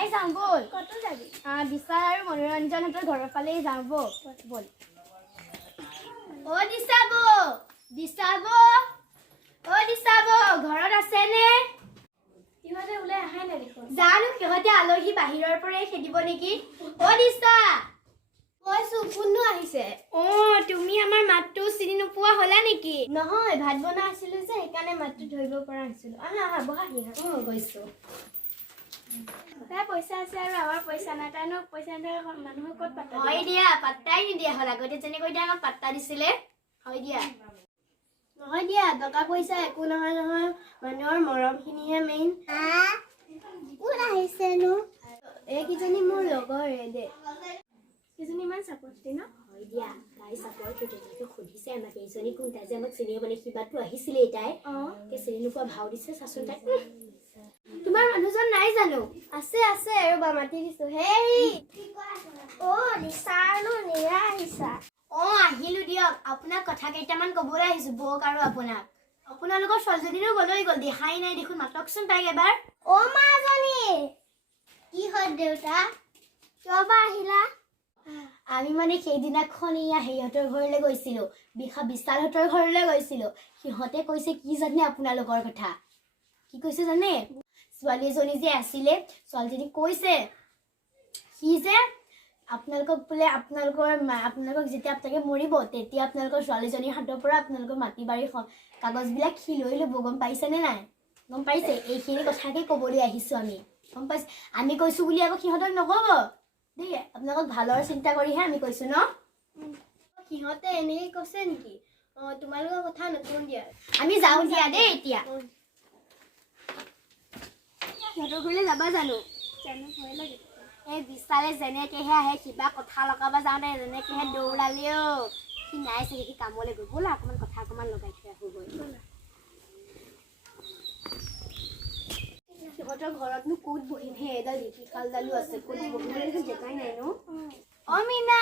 ওলাই যাওঁ বল কত যাবি দিশা আৰু মনোৰঞ্জনহঁতৰ ঘৰৰ ফালে যাওঁ বল অ দিশাব ঘৰত আছেনে ইহঁতে ওলাই আহাই নাই দেখোন জানো সিহঁতে আলহী বাহিৰৰ পৰাই খেদিব নেকি অ দিশা কৈছো কোননো আহিছে অ তুমি আমাৰ মাতটো চিনি নোপোৱা হলা নেকি নহয় ভাত বনাই আছিলো যে সেইকাৰণে মাতটো ধৰিব পৰা নাছিলো আহা বহাহি গৈছো তাই পইচা আছে আৰু আমাৰ পইচা নাই তাইনো পইচা নিদিয়া মানুহক ক'ত পাত্তা হয় দিয়া পাত্তাই নিদিয়া হ'ল আগতে যেনেকৈ দিয়া আমাক পাত্তা দিছিলে হয় দিয়া নহয় দিয়া টকা পইচা একো নহয় মানুহৰ মৰমখিনিহে মেইন কোন আহিছেনো এইকেইজনী মোৰ লগৰে দে কেইজনী ইমান চাপৰ্টি ন হয় দিয়া তাই চাপৰ্ট তেনেকৈ সুধিছে আমাক এইজনী কোন তাই যে আমাক চিনি পালে কিবাটো আহিছিলে তাই চিনি নোপোৱা ভাও দিছে চাচোন তাই তোমাৰ মানুহজন নাই জানো আছে ৰবা মাতি দিছো হেই অ নিচানো নিৰা আহিছা আহিলো দিয়ক আপোনাক কথা কেইটামান ক'বলৈ আহিছো বৌক আৰু আপোনালোকৰ ছোৱালীজনীও গ'লৈ গ'ল দেখাই নাই দেখোন মাতকচোন তাইক এবাৰ অ মাজনী কি হ'ল দেউতা কিয় বা আহিলা আমি মানে সেইদিনাখন সিহঁতৰ ঘৰলৈ গৈছিলো বিশালহঁতৰ ঘৰলৈ গৈছিলো সিহঁতে কৈছে কি জানে আপোনালোকৰ কথা কি কৈছে জানে ছোৱালী এজনী যে আছিলে ছোৱালীজনী কৈছে সি যে আপোনালোকক বোলে আপোনালোকক যেতিয়া আপোনালোকে মৰিব তেতিয়া আপোনালোকৰ ছোৱালীজনীৰ হাতৰ পৰা আপোনালোকৰ মাটি বাৰী কাগজবিলাক সি লৈ ল'ব গম পাইছেনে নাই গম পাইছে এইখিনি কথাকে ক'বলৈ আহিছো আমি গম পাইছে আমি কৈছো বুলি আকৌ সিহঁতক নক'ব দেই আপোনালোকক ভালৰ চিন্তা কৰিহে আমি কৈছো ন সিহঁতে এনেই কৈছে নেকি তোমালোকৰ কথা নকওঁ দিয়া আমি যাওঁ দিয়া দেই এতিয়া সিহঁতৰ ঘৰলৈ যাবা জানো ভয় লাগে এই বিচাৰে যেনেকেহে আহে কিবা কথা লগাব যাওঁতে যেনেকেহে দৌৰালেও সি নাই চাগে সি কামলৈ গৈ ব'লা অকণমান কথা অকণমান লগাই থৈ আহো গৈ সিহঁতৰ ঘৰতনো ক'ত বহিম হে এডাল ঢেঁকীশালডালো আছে ক'ত বহিবলৈ জেগাই নাই ন মীনা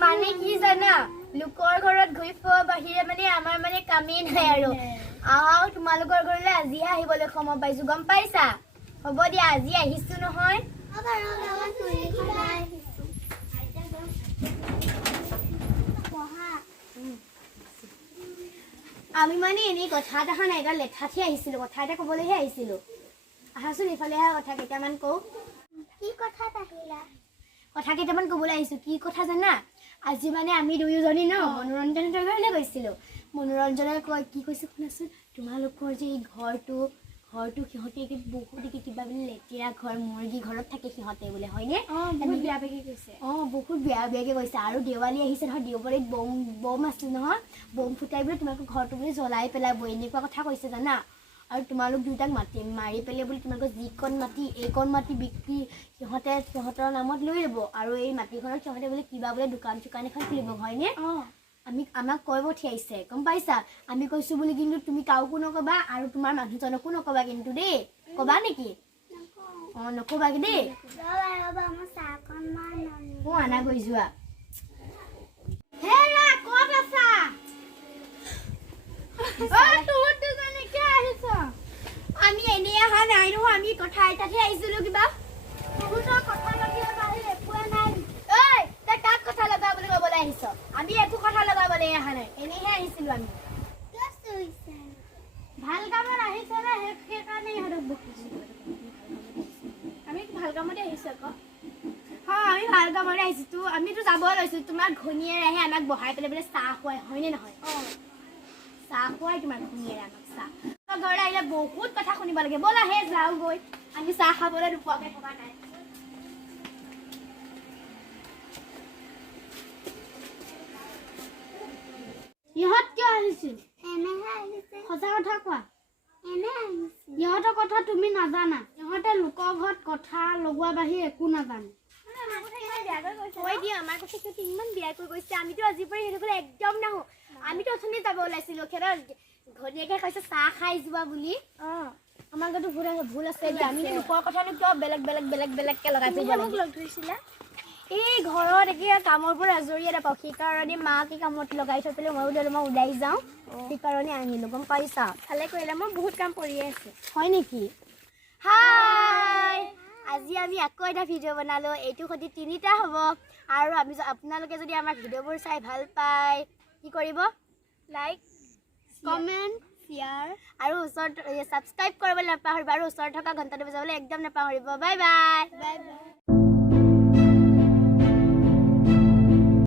মানে কি জানা লোকৰ ঘৰত ঘূৰি ফুৰা বাহিৰে মানে আমাৰ মানে কামেই নাই আৰু তোমালোকৰ ঘৰলৈ আজিহে আহিবলৈ সময় পাইছো গম পাইছা হ'ব দিয়া আজি আহিছো নহয় আমি মানে এনেই কথা এটা অহা নাই এটা লেঠাতহে আহিছিলো কথা এটা ক'বলৈহে আহিছিলো আহাচোন ইফালে আহা কথা কেইটামান কওঁ কি কথাত আহিলা কথা কেইটামান ক'বলৈ আহিছো কি কথা জানা আজি মানে আমি দুয়োজনী ন মনোৰঞ্জনৰ ঘৰলৈ গৈছিলো মনোৰঞ্জনে কয় কি কৈছে শুনাচোন তোমালোকৰ যে এই ঘৰটো সিহঁতে বহুত কিবা বোলে লেতেৰা ঘৰ মুৰ্গী ঘৰত থাকে সিহঁতে বোলে হয়নে বহুত বেয়া বেয়াকৈ কৈছে বহুত বেয়াকৈ কৈছে আৰু দেৱালী আহিছে নহয় দেৱালীত বম আছে নহয় বম ফুটাই বোলে তোমালোকৰ ঘৰটো বোলে জ্বলাই পেলাব এনেকুৱা কথা কৈছে জানা আৰু তোমালোক দুটাক মাৰি পেলাই বুলি তোমালোকৰ যিকণ মাটি এইকণ মাটি বিক্ৰী সিহঁতৰ নামত লৈ ল'ব আৰু এই মাটিখনত সিহঁতে বোলে কিবা বোলে দোকান এখন খুলিব হয়নে আমাক কৈ পঠিয়াইছে গম পাইছা আমি কৈছো বুলি কিন্তু তুমি কাকো নকবা আৰু তোমাৰ মানুহজনকো নকবা কিন্তু দেই কবা নেকি নকবাগে দেই আনা গৈ যোৱা ক'ত আছা আমি এনেই অহা নাই নহয় আমি কথা এটাতহে আহিছিলো কিবা কথা কাক কথা লগাবলৈ ক'বলৈ আহিছ আমি একো কথা লগাবলৈ অহা নাই এনেইহে আহিছিলো আমি ভাল কামত আহিছে না সেইকাৰণে ইহঁতক বকিছো আমি ভাল কামতে আহিছো আকৌ আমি ভাল কামতে আহিছো আমিতো যাব লৈছো তোমাৰ ঘনীয়েৰে আহে আমাক বহাই পেলাই বোলে চাহ খুৱাই হয়নে নহয় চাহ খুৱাই তোমাৰ ঘনীয়েৰে আমাক চাহ ঘৰলৈ আহিলে বহুত কথা শুনিব লাগে ব'লা হে যাওঁ গৈ আমি চাহ খাবলৈ নোপোৱাকৈ থকা নাই ইহঁত কিয় আহিছিল সঁচা কথা কোৱা ইহঁতৰ কথা তুমি নাজানা ইহঁতে লোকৰ ঘৰত কথা লগোৱা বাহিৰে একো নাজানে আমাৰ কথা সিহঁতে ইমান বেয়াকৈ কৈছে আমিতো আজিৰ পৰা সিহঁতলৈ একদম নাহো আমিতো অথনি যাব ওলাইছিলো সিহঁতৰ ঘনীয়েকে কৈছে চাহ খাই যোৱা বুলি আমাৰ গাতো ভুল আছে দিয়া আমি লোকৰ কথানো কিয় বেলেগকৈ লগাই লগ ধৰিছিলা এই ঘৰত এতিয়া কামৰ পৰা আজৰি নাপাওঁ সেইকাৰণে মাকে কামত লগাই থৈ পেলাই মই বোলো মই ওলাই যাওঁ সেইকাৰণে আহিলোঁ গম পাইছা ভালে কৰিলা মই বহুত কাম কৰিয়ে আছোঁ হয় নেকি হাই আজি আমি আকৌ এটা ভিডিঅ' বনালোঁ এইটো সৈতে 3টা হ'ব আৰু আমি আপোনালোকে যদি আমাৰ ভিডিঅ'বোৰ চাই ভাল পায় কি কৰিব লাইক কমেণ্ট শ্বেয়াৰ আৰু ওচৰত ছাবস্ক্ৰাইব কৰিবলৈ নাপাহৰিব আৰু ওচৰত থকা ঘণ্টাটো বজাবলৈ একদম নাপাহৰিব বাই বাই বাই বাই